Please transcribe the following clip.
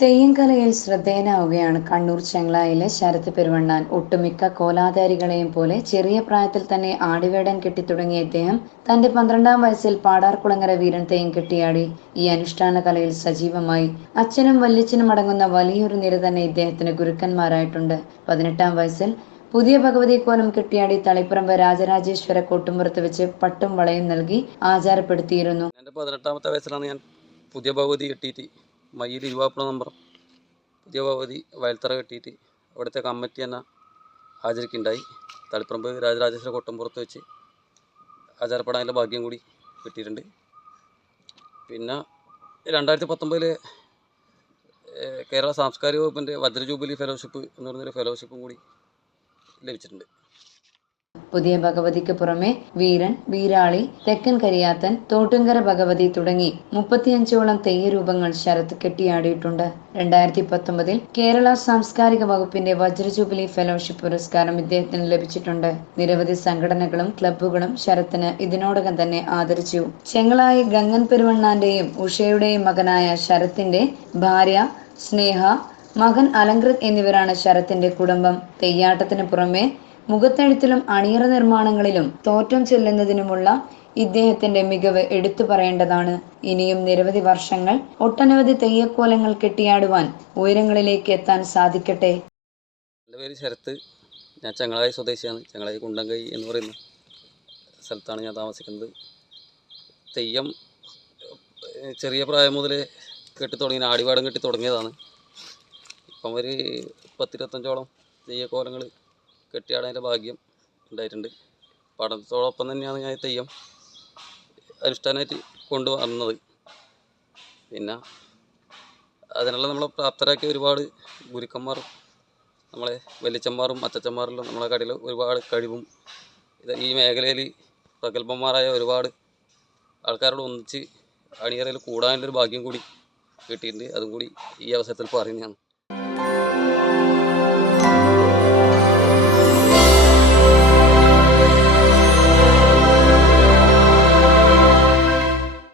തെയ്യംകലയിൽ ശ്രദ്ധേയനാവുകയാണ് കണ്ണൂർ ചെങ്ങളായിലെ ശരത് പെരുവണ്ണാൻ. ഒട്ടുമിക്ക കോലാധാരികളെയും പോലെ ചെറിയ പ്രായത്തിൽ തന്നെ ആടിവേടൻ കെട്ടിത്തുടങ്ങിയ ഇദ്ദേഹം തന്റെ പന്ത്രണ്ടാം വയസ്സിൽ പാടാർകുളങ്ങര വീരൻ തെയ്യം കെട്ടിയാടി. ഈ അനുഷ്ഠാന കലയിൽ സജീവമായി അച്ഛനും വല്യച്ഛനും അടങ്ങുന്ന വലിയൊരു നിര തന്നെ ഇദ്ദേഹത്തിന് ഗുരുക്കന്മാരായിട്ടുണ്ട്. പതിനെട്ടാം വയസ്സിൽ പുതിയ ഭഗവതി കോലം കെട്ടിയാടി തളിപ്പറമ്പ് രാജരാജേശ്വര കോട്ടുമ്പുറത്ത് വെച്ച് പട്ടും വളയും നൽകി ആചാരപ്പെടുത്തിയിരുന്നു. പതിനെട്ടാമത്തെ വയസ്സിലാണ് ഞാൻ പുതിയ ഭഗവതി കെട്ടിയിട്ട് മയ്യിൽ ഇരുവാപ്പുള നമ്പർ. പുതിയ ഭഗവതി വയൽത്തറ കെട്ടിയിട്ട് അവിടുത്തെ കമ്മിറ്റി തന്നെ ആചരിക്കുണ്ടായി തളിപ്പറമ്പ് രാജരാജേശ്വര കൊട്ടമ്പുറത്ത് വെച്ച് ആചാരപ്പെടാനുള്ള ഭാഗ്യം കൂടി കിട്ടിയിട്ടുണ്ട്. പിന്നെ രണ്ടായിരത്തി പത്തൊമ്പതിൽ കേരള സാംസ്കാരിക വകുപ്പിന്റെ വജ്രജൂബിലി ഫെലോഷിപ്പ് എന്ന് പറയുന്നൊരു ഫെലോഷിപ്പും കൂടി ലഭിച്ചിട്ടുണ്ട്. പുതിയ ഭഗവതിക്ക് പുറമെ വീരൻ വീരാളി തെക്കൻ കരിയാത്തൻ തോട്ടുങ്കര ഭഗവതി തുടങ്ങി മുപ്പത്തിയഞ്ചോളം തെയ്യരൂപങ്ങൾ ശരത്ത് കെട്ടിയാടിയിട്ടുണ്ട്. രണ്ടായിരത്തി പത്തൊമ്പതിൽ കേരള സാംസ്കാരിക വകുപ്പിന്റെ വജ്രജൂബിലി ഫെലോഷിപ്പ് പുരസ്കാരം ഇദ്ദേഹത്തിന് ലഭിച്ചിട്ടുണ്ട്. നിരവധി സംഘടനകളും ക്ലബ്ബുകളും ശരത്തിന് ഇതിനോടകം തന്നെ ആദരിച്ചു. ചെങ്ങളായി ഗംഗൻ പെരുവണ്ണാന്റെയും ഉഷയുടെയും മകനായ ശരത്തിന്റെ ഭാര്യ സ്നേഹ മകൻ അലങ്കൃത് എന്നിവരാണ് ശരത്തിന്റെ കുടുംബം. തെയ്യാട്ടത്തിന് പുറമെ മുഖത്തെഴുത്തിലും അണിയറ നിർമ്മാണങ്ങളിലും തോറ്റം ചെല്ലുന്നതിനുമുള്ള ഇദ്ദേഹത്തിന്റെ മികവ് എടുത്തു പറയേണ്ടതാണ്. ഇനിയും നിരവധി വർഷങ്ങൾ ഒട്ടനവധി തെയ്യക്കോലങ്ങൾ കെട്ടിയാടുവാൻ ഉയരങ്ങളിലേക്ക് എത്താൻ സാധിക്കട്ടെ. എന്റെ പേര് ശരത്ത്. ഞാൻ ചങ്ങളായി സ്വദേശിയാണ്. ചങ്ങളായി കുണ്ടങ്കൈ എന്ന് പറയുന്ന സ്ഥലത്താണ് ഞാൻ താമസിക്കുന്നത്. തെയ്യം ചെറിയ പ്രായം മുതൽ കെട്ടി തുടങ്ങി ആടിപാടം കെട്ടി തുടങ്ങിയതാണ്. ഇപ്പം ഒരു പത്തിരുപത്തഞ്ചോളം തെയ്യക്കോലങ്ങൾ കെട്ടിയാടാന്റെ ഭാഗ്യം ഉണ്ടായിട്ടുണ്ട്. പഠനത്തോടൊപ്പം തന്നെയാണ് ഞാൻ തെയ്യം അനുഷ്ഠാനമായിട്ട് കൊണ്ടുവന്നത്. പിന്നെ അതിനുള്ള നമ്മളെ പ്രാപ്തരാക്കിയ ഒരുപാട് ഗുരുക്കന്മാർ നമ്മളെ വലിയച്ചന്മാരും അച്ചച്ചന്മാരെല്ലാം നമ്മളെ കടയിൽ ഒരുപാട് കഴിവും ഇത് ഈ മേഖലയിൽ പ്രഗത്ഭന്മാരായ ഒരുപാട് ആൾക്കാരോട് ഒന്നിച്ച് അണിയറയിൽ കൂടാനുള്ളൊരു ഭാഗ്യം കൂടി കിട്ടിയിട്ടുണ്ട്. അതും കൂടി ഈ അവസരത്തിൽ പറയുന്നതാണ്.